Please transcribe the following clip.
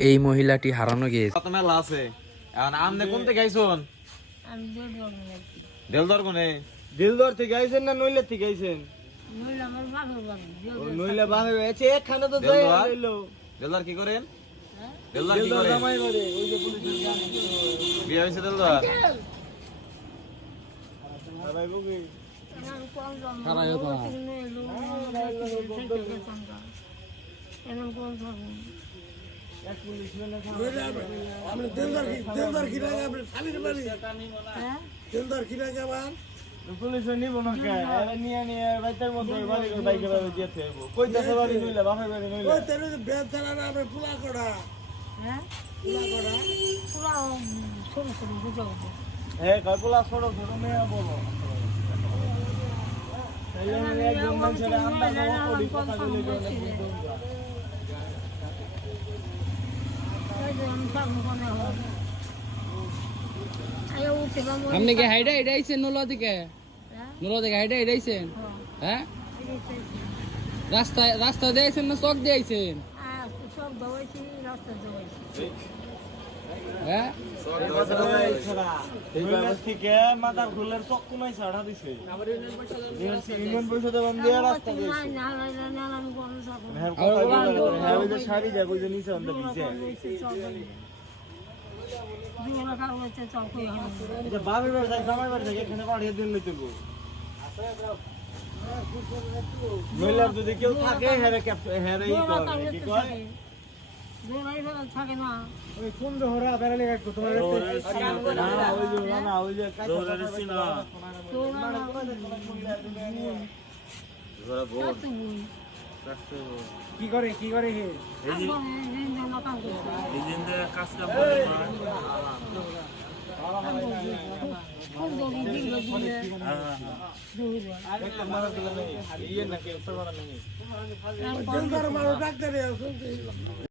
এই মহিলাটি হারানো গিয়েছে। কত মেলা আছে এখন আমনে কোন থেকে আইছুন? আমি দেলদর কোনে? দিলদর থেকে আইছেন না নইলে থেকে আইছেন? নইলে আমার বাপের বাড়ি নইলে বাপের বাড়ি এখানে তো যাই হইলো। দেলদর কি করেন? হ্যাঁ? দেলদর কি দিলদর করেন? জামাই বাড়ি ওই যে পুলিশের জামাই। বিয়ে হইছে দেলদর? ভাই বুবি আমার কোন জন্ম খারাইও তো। এলো এরকম কোন থাকবো এক পুলিশ মেনে আপনি দিলদার কি লাগে আপনি খালির বাড়ি হ্যাঁ দিলদার কি লাগে আবার পুলিশ নিব না কে এরা নিয়ে বাইতের মধ্যে বাড়ি বাইকে বাইকে যেতে হইব কইতাছে বাড়ি নইলে বাপের বাড়ি নইলে ওই তেলে বেদ চালা না আপনি পোলা করা হ্যাঁ পোলা করা পুরা ছোট ছোট বুঝে উঠবো হ্যাঁ কয়পুলা ছোট ছোট মেয়ে বলো একজন মানুষের আন্দাজ করি কথা বলে আপনি কি হাইডা আইছেন নোলা থেকে? নোলা থেকে হাইডা আইছেন? হ্যাঁ, রাস্তা দিয়ে আইছেন না চক দিয়ে আইছেন? সব দবাইছি রাস্তা দবাইছি হ্যাঁ, থেকে মাথার ফুলের চক্কু নাই ছাড়া দিছে ইউনিয়ন পরিষদে বান দিয়ে রাস্তা দিয়েছে হ্যাঁ ওই যে শাড়ি দেখ ওই যে নিচে অন্ধ দিছে এটা বাপের বাড়ি যায় জামাই বাড়ি যায় এখানে পাঠিয়ে দিন লইতে গো মহিলার যদি কেউ থাকে হেরে হেরে ই করে কি কয় থাকে না ওই কোন দহরা বেরালে একটু তোমার না ওই যে না ওই যে দহরা দিছি না কি করে হে এই দিন কাজ কাম করে একটা মারা দিলে নেই ইয়ে নাকি একটা মারা নেই দিলদার মারো ডাক্তারে